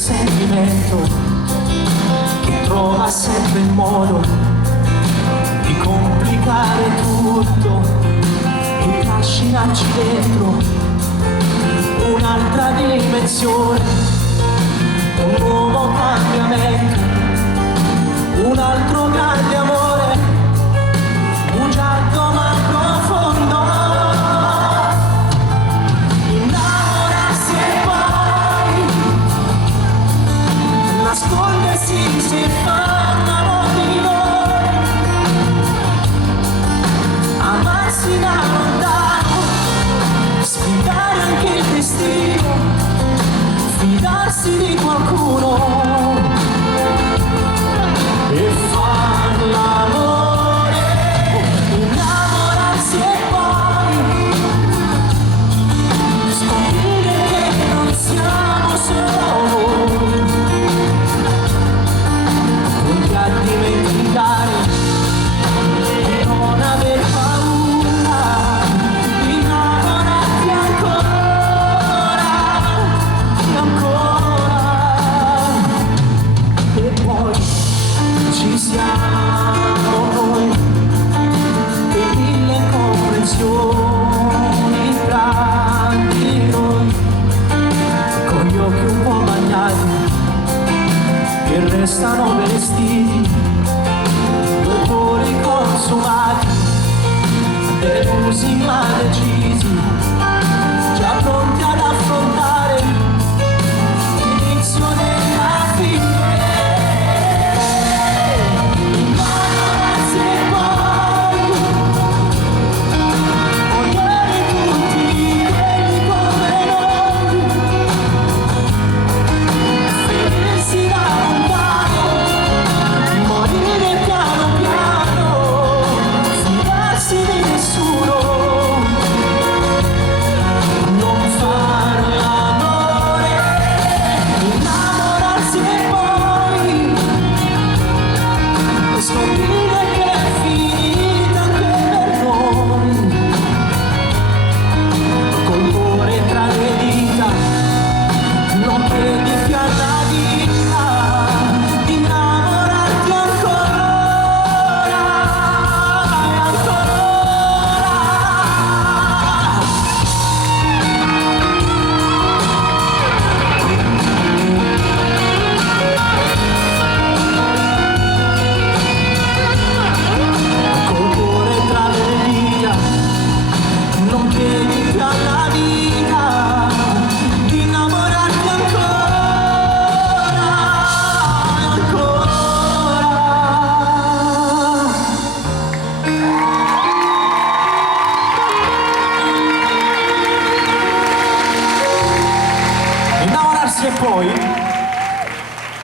sentimento che trova sempre il modo di complicare tutto e trascinarci dentro un'altra dimensione, un nuovo cambiamento, un altro grande amore, bugiardo ma profondo. Innamorarsi e poi nascondersi se parlano di noi, amarsi da lontano, sfidare anche il destino, fidarsi di qualcuno e far l'amore, innamorarsi e poi scoprire che non siamo solo noi, pronti a dimenticare e non aver paura, innamorarti ancora e ancora, e poi ci siamo noi e mille comprensioni tra di noi, con gli occhi un po' bagnati che restano vestiti, due cuori consumati, delusi ma decisi.